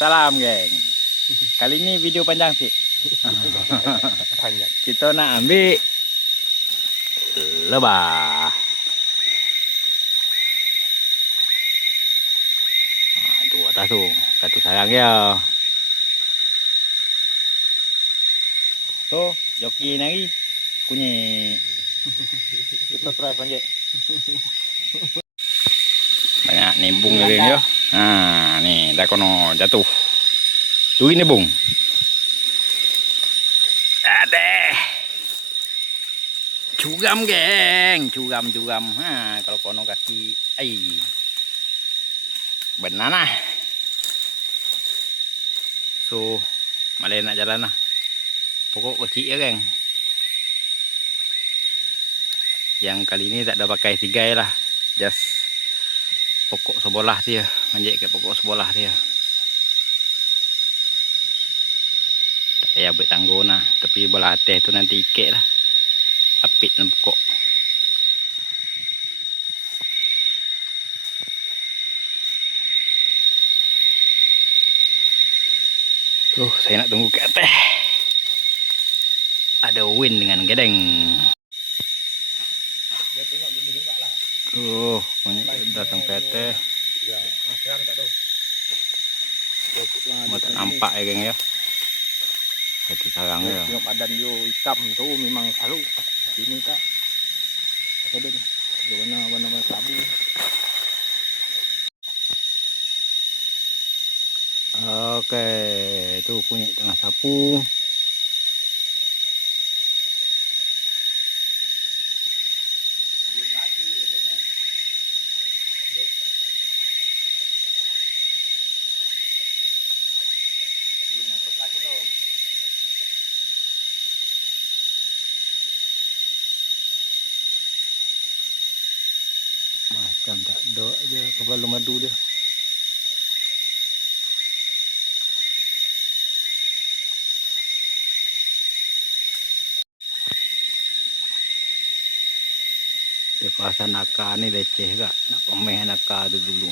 Salam geng. Kali ini video panjang sih. Banyak. Kita nak ambil lebah. Nah, tu atas tu. Satu sarang ya. So, joki nari. Kunyit. Kita try panjat. Banyak nimbung ya geng ya. Nah, nih dah kono jatuh. Tu ini bung. Ada. Cugam geng, cugam. Ha, kalau kono kaki, banana. So, malah nak jalan lah. Pokok kecil ya geng. Yang kali ini tak ada pakai tigai lah. Just pokok sebelah dia, manjat ke pokok sebelah dia. Tak payah buat tanggo nah, tapi belah atas tu nanti ikat lah. Apit dalam pokok. So, saya nak tunggu ke atas. Ada wind dengan gedeng. Banyak dah sampai atas. Tak nampak ya geng ya. Satu sarang ya. Tengok badan dia hitam tu memang selalu. Sini tak. Ada dia warna kelabu. Oke, itu kunyit tengah sapu. Belum masuk lagi belum. Macam tak ada aja kepala madu dia. Dia pasal nakar ni leceh kak. Nak pemeh nakar tu dulu.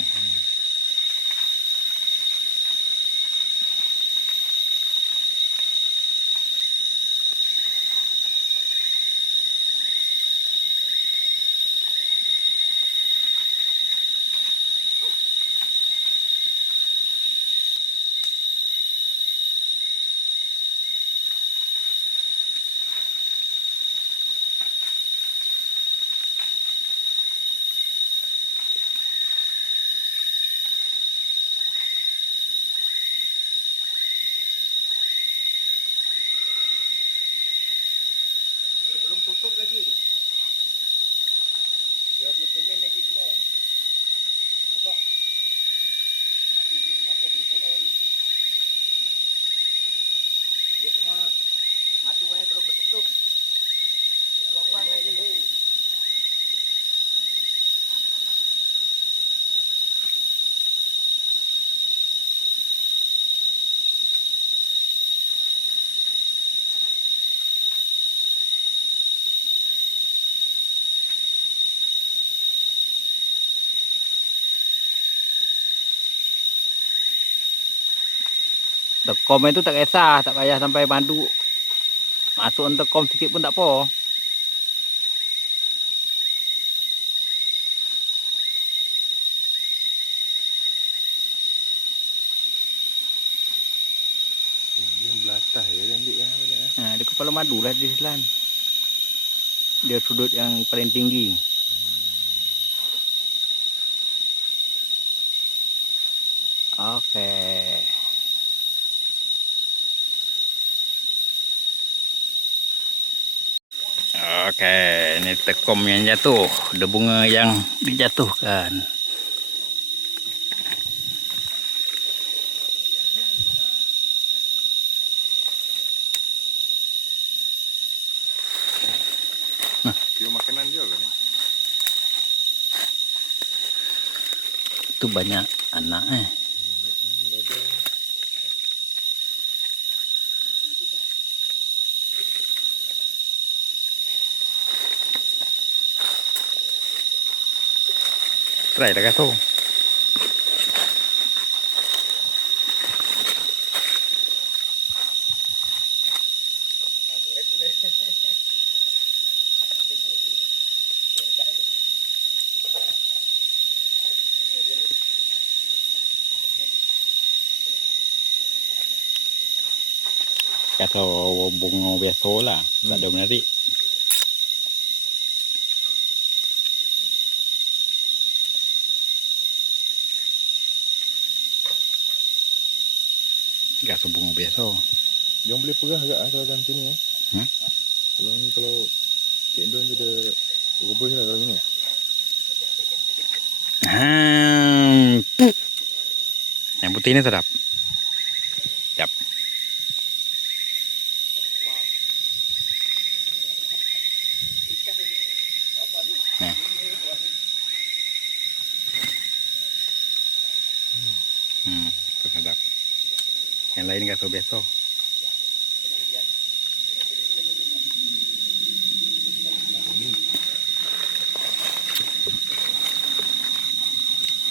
Belum tutup lagi. Dia belum semen lagi semua. Kosong. Masih belum penuh lagi. Dia tengah madunya belum bertutup. Lubang lagi. Tekom itu tak kisah, tak payah sampai madu. Masuk tekom sikit pun tak apa. Dia belatah ya dia ambil ya. Nah, dia kepala madu lah di selan. Dia sudut yang paling tinggi. Oke. Oke, ini tekom yang jatuh. Ada bunga yang dijatuhkan. Dia makanan dia kan ni. Itu banyak anak Try dah kata. Kata bunga biasa lah, tak ada menarik. Kata bunga biasa. Dia boleh perah agak kalau dalam sini ya. Kalau ni kalau Cik Indon tu dia rubus lah kalau ni. Yang putih ni sedap. Jap. Nah. Itu sedap. Yang lain kata biasa.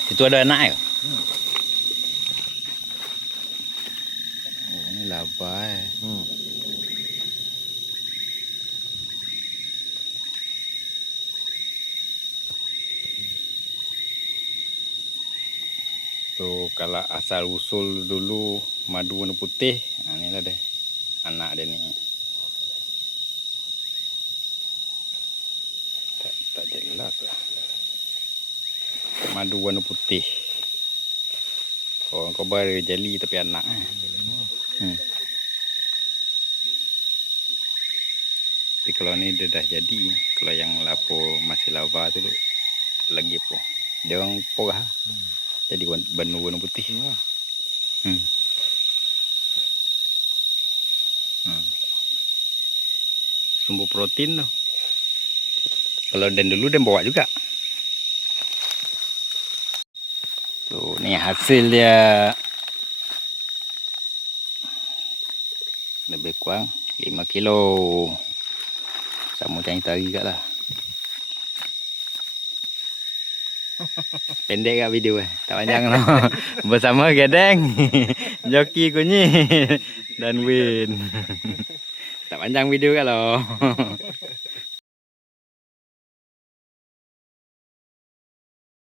Itu ada anak ya? Oh, ini laba eh. Tuh kalau asal usul dulu madu warna putih, nah inilah deh anak dia nih. Tak jelas lah. Madu warna putih. Orang kobar jeli tapi anak. Tapi kalau ni dia dah jadi. Kalau yang lapo masih lava tu lagi po. Dia orang porah. Jadi warna putih. Sumber protein tu. Kalau dan dulu dia bawa juga. Tuh, ni hasil dia lebih kurang 5 kilo. Sama macam tadi kat lah. Pendek kat video tak panjang tu. Bersama Gedeng, Joki Kunyi dan Win. Tak panjang video kat loh.